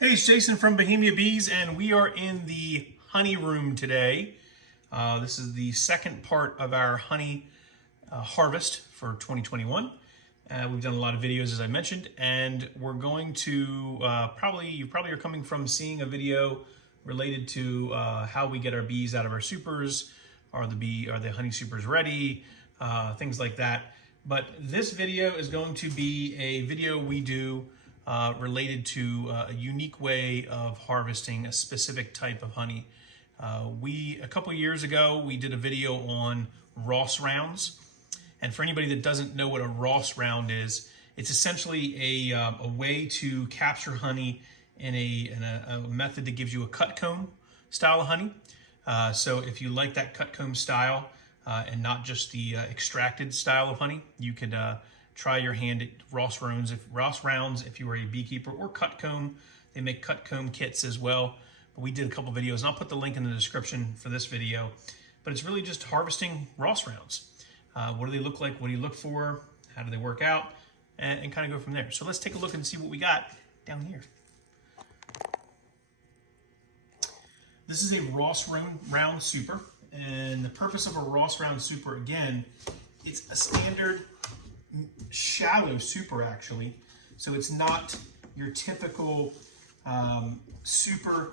Hey, it's Jason from Bohemia Bees, and we are in the honey room today. This is the second part of our honey harvest for 2021. We've done a lot of videos, as I mentioned, and we're going to you probably are coming from seeing a video related to how we get our bees out of our supers. Are the honey supers ready? Things like that. But this video is going to be a video we do related to a unique way of harvesting a specific type of honey. A couple years ago, we did a video on Ross rounds. And for anybody that doesn't know what a Ross round is, it's essentially a way to capture honey in a method that gives you a cut comb style of honey. So if you like that cut comb style and not just the extracted style of honey, you could try your hand at Ross rounds if you were a beekeeper, or cut comb. They make cut comb kits as well. But we did a couple videos, and I'll put the link in the description for this video. But it's really just harvesting Ross rounds. What do they look like? What do you look for? How do they work out? And kind of go from there. So let's take a look and see what we got down here. This is a Ross round super. And the purpose of a Ross round super, again, it's a standard shallow super actually. So it's not your typical super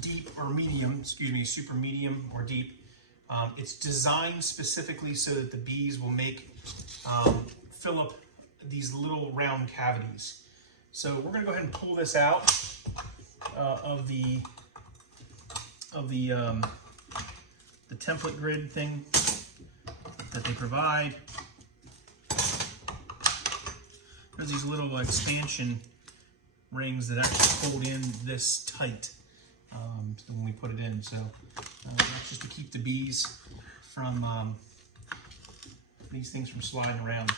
deep or medium, super medium or deep. It's designed specifically so that the bees will fill up these little round cavities. So we're gonna go ahead and pull this out of the template grid thing that they provide. There's these little expansion rings that actually hold in this tight when we put it in. So that's just to keep the bees from these things from sliding around.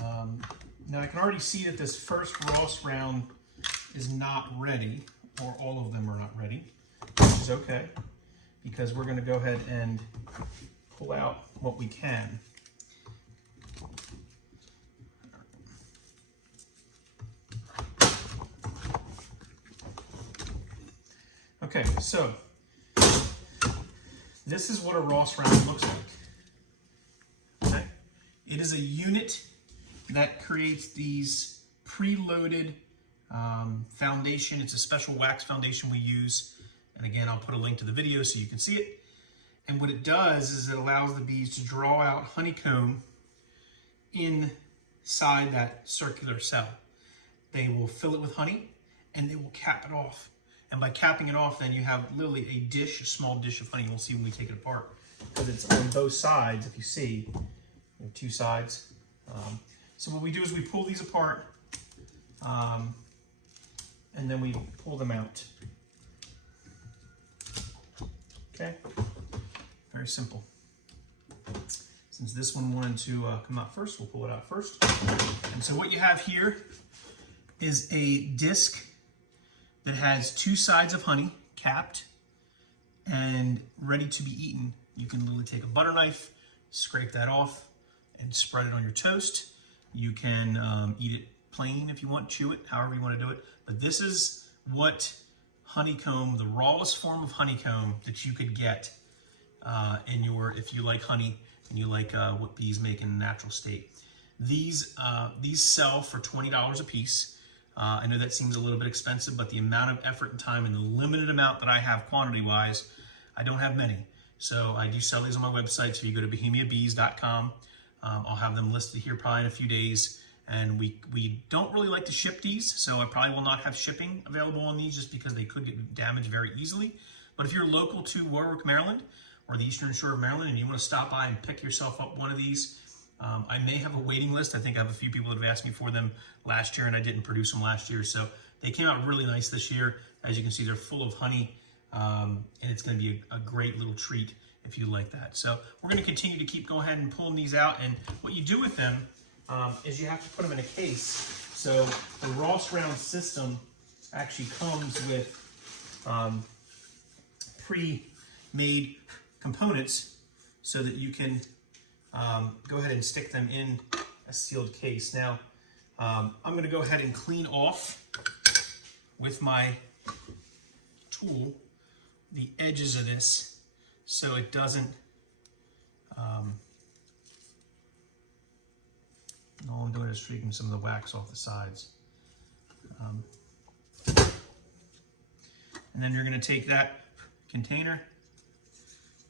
Now I can already see that this first Ross round is not ready, or all of them are not ready, which is okay, because we're going to go ahead and pull out what we can. Okay, so this is what a Ross round looks like. Okay, it is a unit that creates these preloaded foundation. It's a special wax foundation we use. And again, I'll put a link to the video so you can see it. And what it does is it allows the bees to draw out honeycomb inside that circular cell. They will fill it with honey and they will cap it off. And by capping it off, then you have literally a small dish of honey. We'll see when we take it apart, because it's on both sides. If you see, there are two sides. So what we do is we pull these apart, and then we pull them out. Okay, very simple. Since this one wanted to come out first, we'll pull it out first. And so what you have here is a disc that has two sides of honey capped and ready to be eaten. You can literally take a butter knife, scrape that off, and spread it on your toast. You can eat it plain if you want, chew it, however you want to do it. But this is what honeycomb, the rawest form of honeycomb that you could get if you like honey and you like what bees make in a natural state. These sell for $20 a piece. I know that seems a little bit expensive, but the amount of effort and time and the limited amount that I have quantity-wise, I don't have many. So I do sell these on my website. So you go to bohemiabees.com. I'll have them listed here probably in a few days. And we don't really like to ship these, so I probably will not have shipping available on these just because they could get damaged very easily. But if you're local to Warwick, Maryland, or the Eastern Shore of Maryland, and you want to stop by and pick yourself up one of these, I may have a waiting list. I think I have a few people that have asked me for them last year, and I didn't produce them last year. So they came out really nice this year. As you can see, they're full of honey, and it's going to be a great little treat if you like that. So we're going to continue to keep going ahead and pulling these out. And what you do with them is you have to put them in a case. So the Ross round system actually comes with pre-made components so that you can go ahead and stick them in a sealed case. Now, I'm going to go ahead and clean off with my tool the edges of this so it doesn't, all I'm doing is streaking some of the wax off the sides. And then you're going to take that container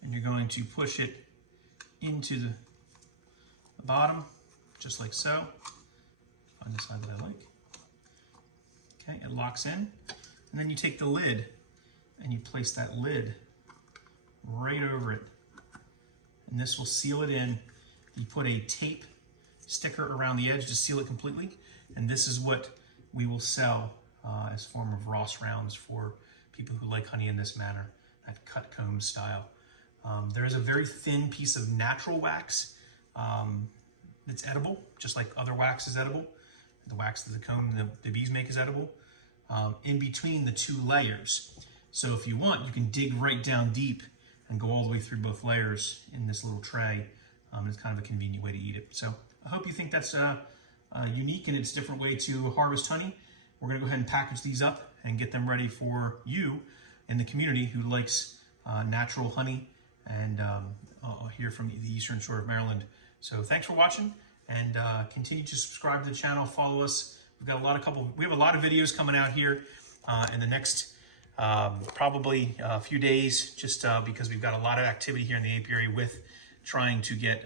and you're going to push it into the bottom, just like so. Find the side that I like. Okay, it locks in. And then you take the lid and you place that lid right over it. And this will seal it in. You put a tape sticker around the edge to seal it completely. And this is what we will sell as a form of Ross rounds for people who like honey in this manner, that cut comb style. There is a very thin piece of natural wax that's edible, just like other wax is edible. The wax that the comb the bees make is edible. In between the two layers. So if you want, you can dig right down deep and go all the way through both layers in this little tray. It's kind of a convenient way to eat it. So I hope you think that's unique and it's a different way to harvest honey. We're going to go ahead and package these up and get them ready for you in the community who likes natural honey and here from the Eastern Shore of Maryland. So thanks for watching, and continue to subscribe to the channel, follow us. We have a lot of videos coming out here in the next probably a few days, just because we've got a lot of activity here in the apiary with trying to get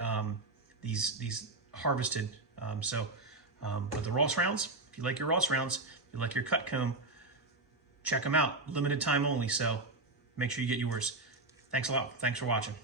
these harvested. But the Ross rounds, if you like your Ross rounds, if you like your cut comb, check them out. Limited time only, so make sure you get yours. Thanks a lot. Thanks for watching.